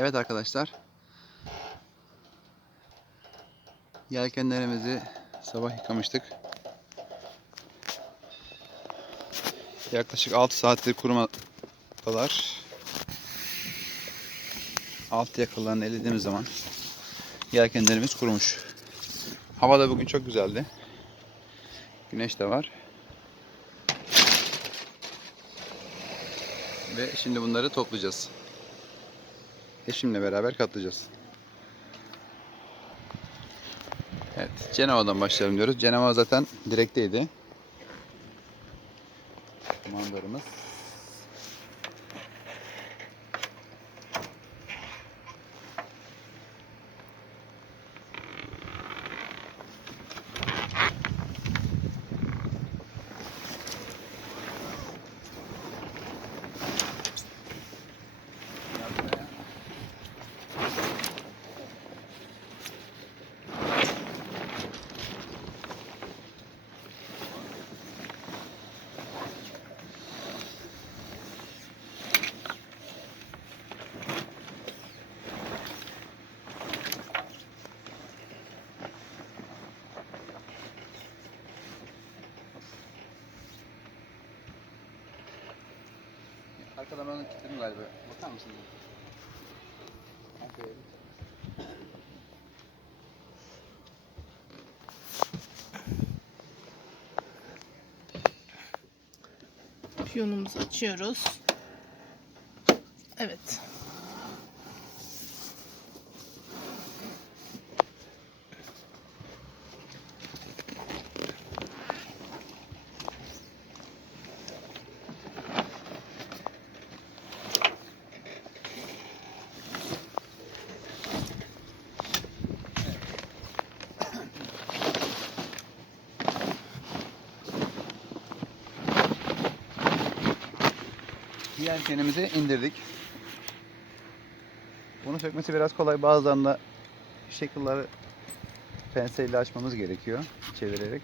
Evet arkadaşlar. Yelkenlerimizi sabah yıkamıştık. Yaklaşık 6 saattir kurumadalar. Alt yakalarını elediğimiz zaman yelkenlerimiz kurumuş. Hava da bugün çok güzeldi. Güneş de var. Ve şimdi bunları toplayacağız. Eşimle beraber katlayacağız. Evet, Cenova'dan başlayalım diyoruz. Cenova zaten direkteydi. Arkadan ben kilitledim galiba. Bakar mısınız? Aferin. Piyonumuzu açıyoruz. Evet. Yelkenimizi indirdik. Bunu sökmesi biraz kolay. Bazılarında şekilleri penseyle açmamız gerekiyor. Çevirerek.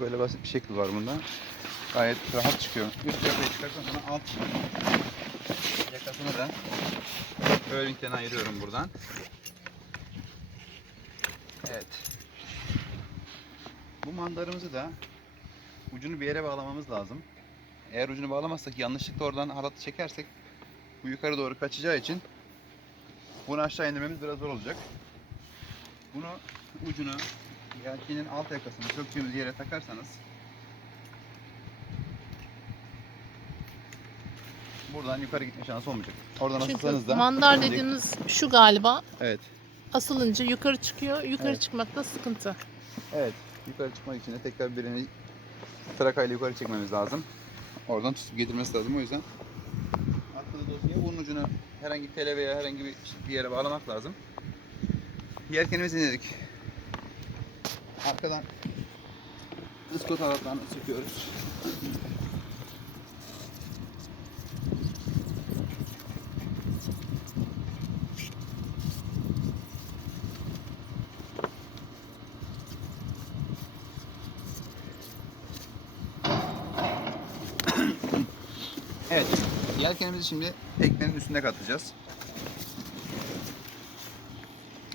Böyle basit bir şekil var bunda. Gayet rahat çıkıyor. Üst yakayı çıkarsan sonra alt yakasını da Öğlünkten ayırıyorum buradan. Evet. Bu mandarımızı da ucunu bir yere bağlamamız lazım. Eğer ucunu bağlamazsak yanlışlıkla oradan halatı çekersek bu yukarı doğru kaçacağı için bunu aşağı indirmemiz biraz zor olacak. Bunu ucunu yelkenin alt yakasını söktüğümüz yere takarsanız buradan yukarı gitme şansı olmayacak. Oradan asılsanız da mandar dediğimiz şu galiba Evet. asılınca yukarı çıkıyor. Yukarı Evet. çıkmakta sıkıntı. Evet. Yukarı çıkmak için de tekrar birini trakayla yukarı çekmemiz lazım. Oradan tutup getirmesi lazım. O yüzden arkada dozluya bunun ucunu herhangi bir tele veya herhangi bir, yere bağlamak lazım. Yelkenimizi indirdik. Arkadan ıskot halatlarını sıkıyoruz. Evet. Yelkenimizi şimdi teknenin üstünde katlayacağız.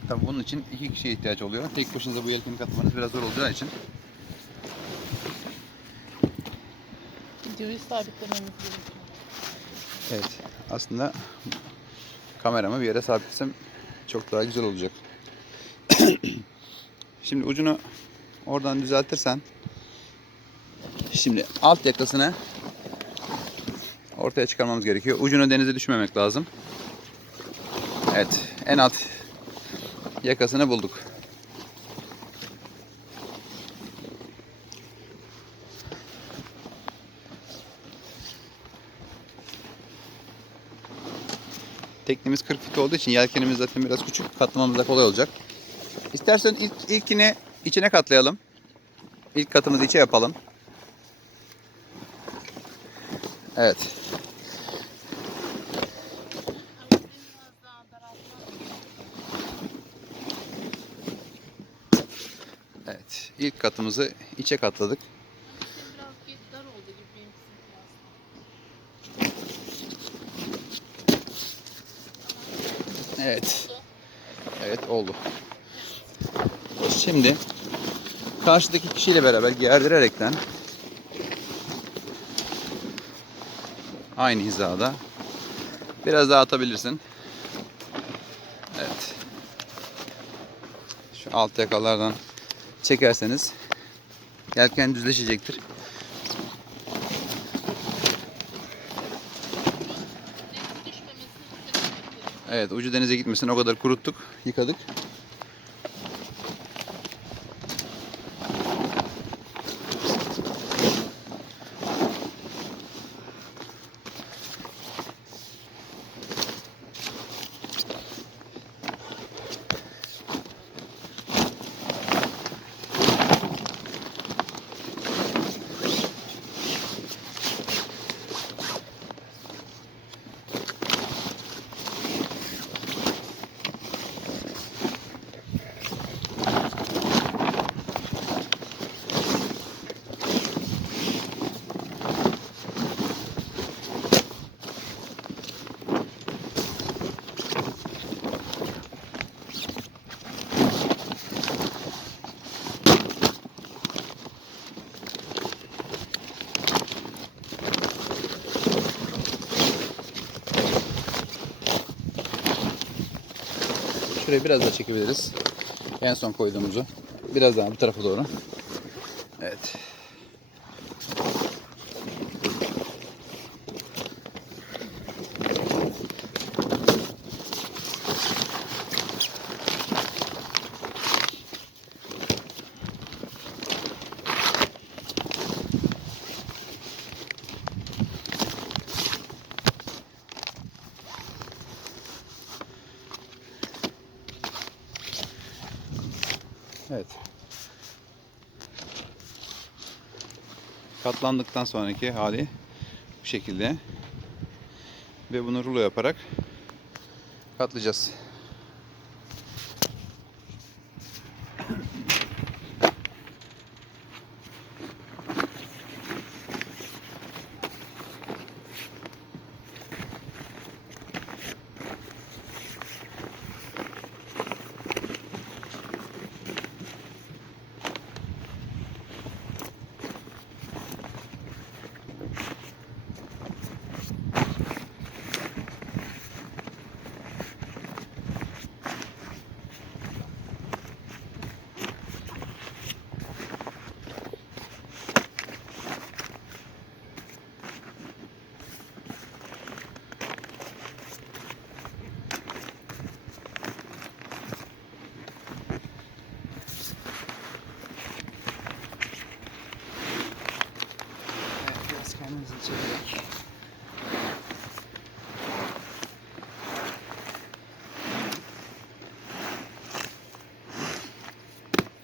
Tabii bunun için iki kişiye ihtiyaç oluyor. Tek başınıza bu yelkeni katlamanız biraz zor olacağı için. Videoyu sabitlememiz gerekiyor. Evet. Aslında kameramı bir yere sabitlesem çok daha güzel olacak. Şimdi ucunu oradan düzeltirsen şimdi alt yakasını ortaya çıkarmamız gerekiyor. Ucunu denize düşmemek lazım. Evet. En alt yakasını bulduk. Teknemiz 40 fit olduğu için yelkenimiz zaten biraz küçük. Katlamamız da kolay olacak. İstersen ilk, ilkini içine katlayalım. İlk katımızı içe yapalım. Evet. Evet. İlk katımızı içe katladık. Evet. Evet oldu. Şimdi karşıdaki kişiyle beraber gerdirerekten aynı hizada biraz daha atabilirsin. Evet. Şu alt yakalardan çekerseniz yelken düzleşecektir. Evet ucu denize gitmesin o kadar kuruttuk, yıkadık. Şurayı biraz daha çekebiliriz. En son koyduğumuzu. Biraz daha bu tarafa doğru. Evet. Evet. Katlandıktan sonraki hali bu şekilde. Ve bunu rulo yaparak katlayacağız. Evet, biraz kendimizi çekerek.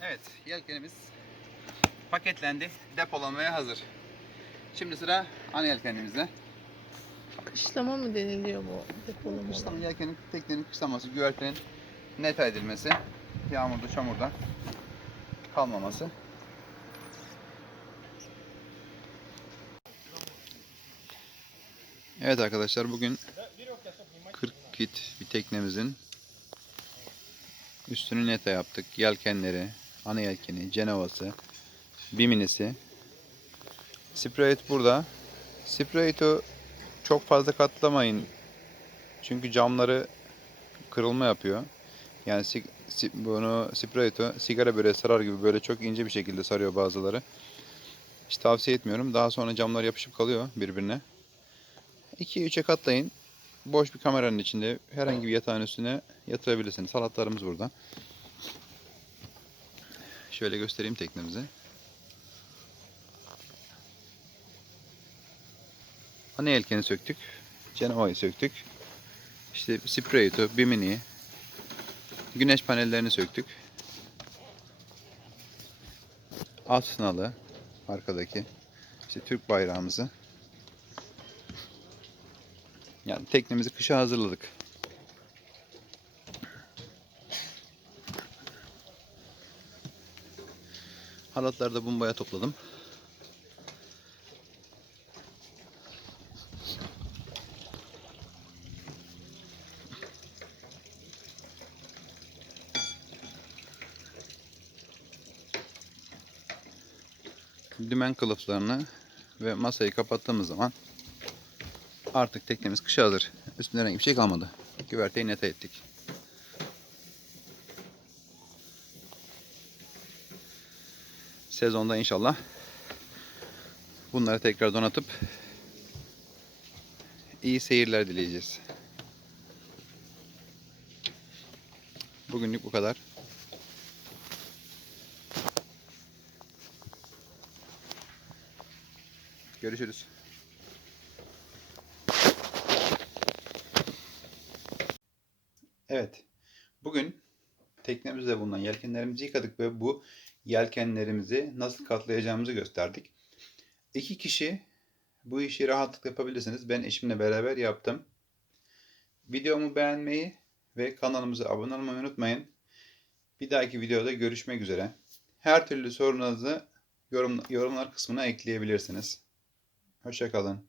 Evet, yelkenimiz paketlendi, depolanmaya hazır. Şimdi sıra ana yelkenimizde. Kışlama mı deniliyor bu depolama? Kışlama yelkenin, teknenin kışlaması, güvertenin net edilmesi, yağmurda, çamurda kalmaması. Evet arkadaşlar bugün 40 kit bir teknemizin üstünü neta yaptık. Yelkenleri, ana yelkeni, cenovası, biminisi. Sprayet burada. Sprayet'u çok fazla katlamayın. Çünkü camları kırılma yapıyor. Yani bunu Sprayet'u sigara böyle sarar gibi böyle çok ince bir şekilde sarıyor bazıları. Hiç tavsiye etmiyorum. Daha sonra camlar yapışıp kalıyor birbirine. 2-3'e katlayın. Boş bir kameranın içinde herhangi bir yatağın üstüne yatırabilirsiniz. Salatlarımız burada. Şöyle göstereyim teknemizi. Ana yelkeni söktük. Cenova'yı söktük. İşte Spray'ı, Bimini, güneş panellerini söktük. Alt sınalı arkadaki. İşte Türk bayrağımızı. Yani teknemizi kışa hazırladık. Halatları da bombaya topladım. Dümen kılıflarını ve masayı kapattığımız zaman artık teknemiz kışa hazır. Üstünde herhangi bir şey kalmadı. Güverteyi nete ettik. Sezonda inşallah bunları tekrar donatıp iyi seyirler dileyeceğiz. Bugünlük bu kadar. Görüşürüz. Evet. Bugün teknemizde bulunan yelkenlerimizi yıkadık ve bu yelkenlerimizi nasıl katlayacağımızı gösterdik. İki kişi bu işi rahatlıkla yapabilirsiniz. Ben eşimle beraber yaptım. Videomu beğenmeyi ve kanalımıza abone olmayı unutmayın. Bir dahaki videoda görüşmek üzere. Her türlü sorununuzu yorum, yorumlar kısmına ekleyebilirsiniz. Hoşçakalın.